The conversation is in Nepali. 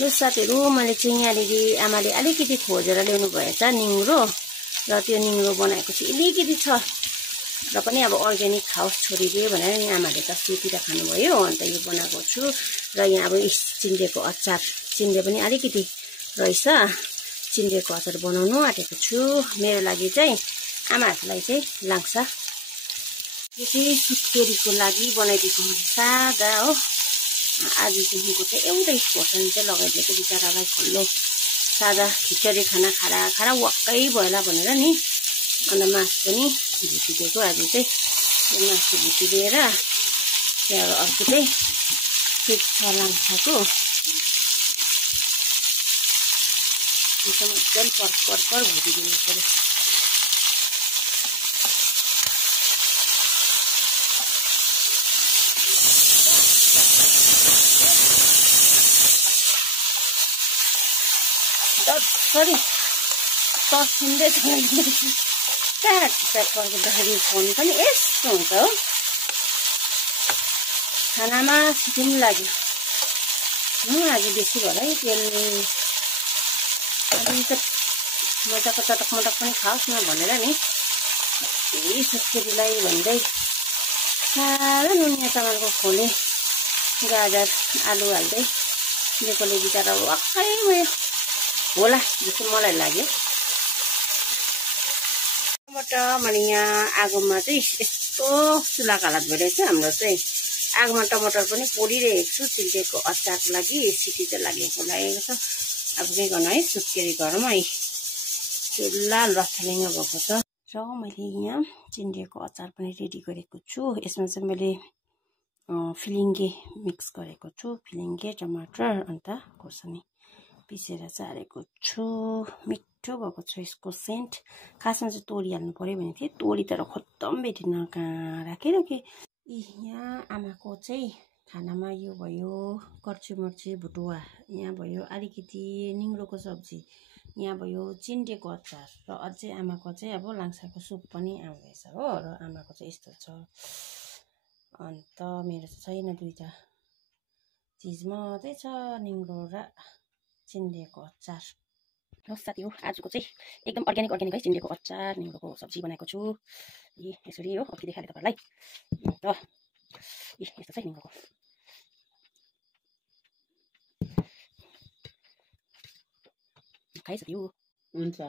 यो साथीहरु मैले चाहिँ यहाँनिर आमाले अलिकति खोजेर ल्याउनु भएछ निङ्ग्रो र त्यो निङ्ग्रो बनाएको चाहिँ अलिकति छ र पनि अब अर्ग्यानिक खाओस् छोरीले भनेर नि आमाले त सेकेर खानुभयो अन्त यो बनाएको छु र यहाँ अब चिन्डेको अचार चिन्डे पनि अलिकति रहेछ चिन्डेको अचार बनाउनु आँटेको छु मेरो लागि चाहिँ आमाहरुलाई चाहिँ लाग्छ यो चाहिँ सुत्केरीको लागि बनाइदिएको मैले सादा हो आजदेखिको चाहिँ एउटै खोर्सानी चाहिँ लगाइदिएको बिचरालाई खल्लो सादा खिचडी खाना खारा खारा वाक्कै भएला भनेर नि अन्त मासु पनि भुटिदिएको आज चाहिँ यो मासु भुटिदिएर त्यहाँ अर्को चाहिँ पेक्छा लाङ्छाको यो चाहिँ एकदम पर्पर भुटिदिनु पर्यो सरी तर्सिँदै छ ट्याक पर्दाखेरि फोन पनि यस्तो हुन्छ हो खानामा सिक्नु लाग्यो आज बेसी भयो है तेल अलिकति मजाको चटक मटक पनि खाओस् न भनेर नि यही सुत्केरीलाई भन्दै साह्रो नुनिया चामलको खोले गाजर आलु हाल्दै दिएकोले बिचरा वाक्कै भयो होला जस्तो मलाई लाग्यो टमाटर मैले यहाँ आगोमा चाहिँ यस्तो चुलाको हालत भइरहेछ हाम्रो चाहिँ आगोमा टमाटर पनि पोलिरहेको छु चिन्डेको अचारको लागि सिटी चाहिँ लागेको छ अब के गर्नु है सुत्केरी घरमा है चुल्ला लथलिङ भएको छ र मैले यहाँ चिन्डेको अचार पनि रेडी गरेको छु यसमा चाहिँ मैले फिलिङ्गे मिक्स गरेको छु फिलिङ्गे टमाटर अन्त खोर्सानी पिसेर चाहिँ हालेको छु मिठो भएको छ यसको सेन्ट खासमा चाहिँ तोरी हाल्नु पर्यो भने थिएँ तोरी तर खत्तम भेटिन कहाँ राखेर के यहाँ आमाको चाहिँ खानामा यो भयो कर्ची मर्ची भुटुवा यहाँ भयो अलिकति निङ्ग्रोको सब्जी यहाँ भयो चिन्डेको अचार र अझै आमाको चाहिँ अब लाङ्साको सुप पनि आउँदैछ हो र आमाको चाहिँ यस्तो छ अन्त मेरो छैन दुईटा चिज मात्रै छ निङ्ग्रो र चिन्डेको अचार हो साथी हो आजको चाहिँ एकदम अर्ग्यानिक है चिन्डेको अचार निङ्ग्रोको सब्जी बनाएको छु यसरी हो अघि देखाएँ तपाईँहरूलाई अन्त यस्तो चाहिँ निङ्ग्रोको खाइ साथी हो हुन्छ